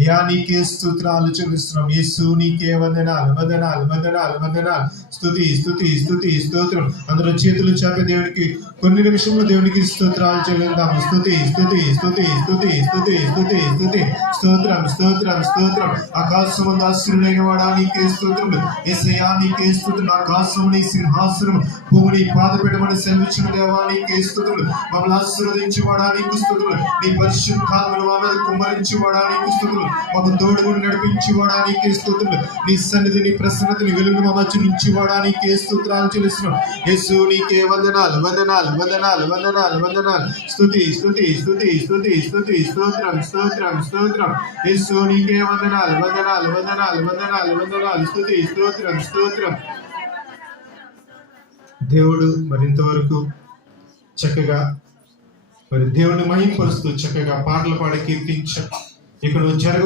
అయ్యా నీకే స్తోత్రాలు చెల్లిస్తున్నాం. యేసు నీకే వందనాలు వందనాలు వందనాలు వందనాలు. స్తుతి స్తుతి స్తుతి స్తోత్రం. అందరూ చేతులు చాపే దేవునికి కొన్ని నిమిషంలో దేవునికి స్తోత్రాలు చెల్లిద్దాము. స్తుతి స్తుతి స్తుతి స్తుతి స్తుతి స్తుతి స్తుతి స్తోత్రం స్తోత్రం స్తోత్రం. ఆకాశమందు ఆశీనుడైన వాడా నీకే స్తోత్రములు. యేసయ్యా నీకే స్తోత్రం. ఆకాశము నీ సింహాసనం, భూమిని పాదపీఠమని సెలవిచ్చిన దేవా నీకే స్తోత్రములు. మమ్మల్ని ఆశీర్వదించి వాడా నీకు స్తోత్రములు. నీ పరిశుద్ధాత్మను మా మీద కుమ్మరించి వాడా నీకు స్తోత్రములు. మాకు తోడుగా నడిపించి వాడా నీకే స్తోత్రములు. నీ సన్నిధిని ప్రసన్నతని వెలుగు మా మధ్య నుంచి వాడా నీకే స్తోత్రాలు చెల్లిస్తున్నాం. యేసు నీకే వందనాలు వందనాలు వందనాలు వందనాలు వందనాలు. స్తుతి స్తుతి స్తుతి స్తుతి స్తుతి స్తోత్రం స్తోత్రం స్తోత్రం. యేసు నీకే వందనాలు వందనాలు వందనాలు వందనాలు వందనాలు. స్తుతి స్తోత్రం స్తోత్రం. దేవుడు మరింతవరకు చక్కగా మరి దేవుని మహింపరుస్తూ చక్కగా పాటలు పాడి కీర్తించాం. ఇక్కడ జరగ